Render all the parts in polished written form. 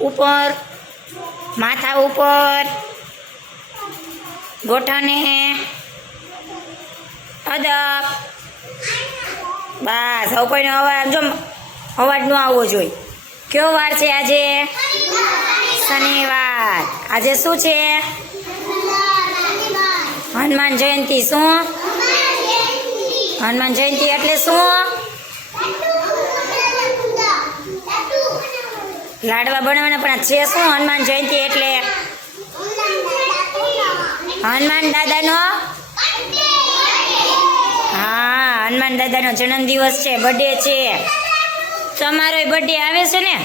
ઉપર ઉપર માથા ઉપર ગોઠણે અદબ બસ હવે કોઈનો અવાજ જો અવાજ ન આવવો જોઈએ કયો વાર છે આજે શનિવાર આજે શું છે હનુમાન જયંતિ શું હનુમાન જયંતિ એટલે શું લાડવા બનાવવાના પણ છે શું હનુમાન જયંતિ એટલે હનુમાન દાદાનો હા હનુમાન દાદાનો જન્મદિવસ છે બર્થડે છે તમારો બર્થડે આવે છે ને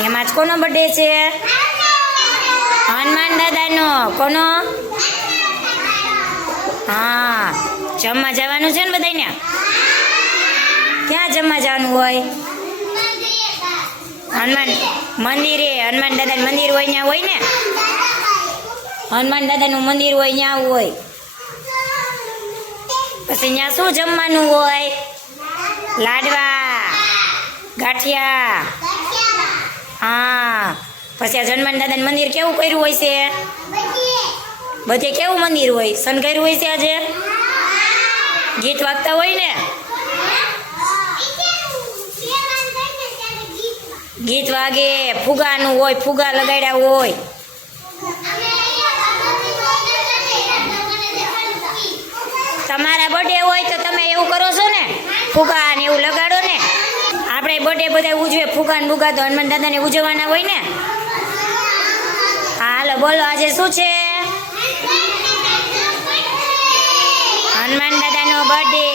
એમાં જ કોનો બર્થડે છે હનુમાન દાદાનો કોનો હા જમવા જવાનું છે ને બધાને ક્યાં જમવા જવાનું હોય હનુમાન મંદિરે હનુમાન દાદાનું મંદિર હોય ત્યાં હોય ને હનુમાન દાદાનું મંદિર હોય ત્યાં હોય પછી ત્યાં શું જમવાનું હોય લાડવા ગાંઠિયા હા પછી આ હનુમાન દાદાનું મંદિર કેવું કર્યું હોય છે બધે કેવું મંદિર હોય શણગાર્યું હોય છે આજે ગીત વાગતા હોય ને ગીત વાગે ફુગાનું હોય ફુગા લગાડ્યા હોય તમારા બર્થડે હોય તો તમે એવું કરો છો ને ફુગા ને એવું લગાડો ને આપણે બર્થડે બધા ઉજવે ફુગા ને બુગા તો હનુમાન દાદાને ઉજવવાના હોય ને હાલો બોલો આજે શું છે હનુમાન દાદાનો બર્થડે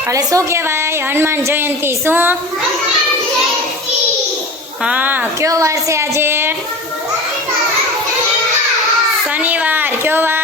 એટલે શું કહેવાય હનુમાન જયંતિ શું હા કયો વાર છે આજે શનિવાર કયો વાર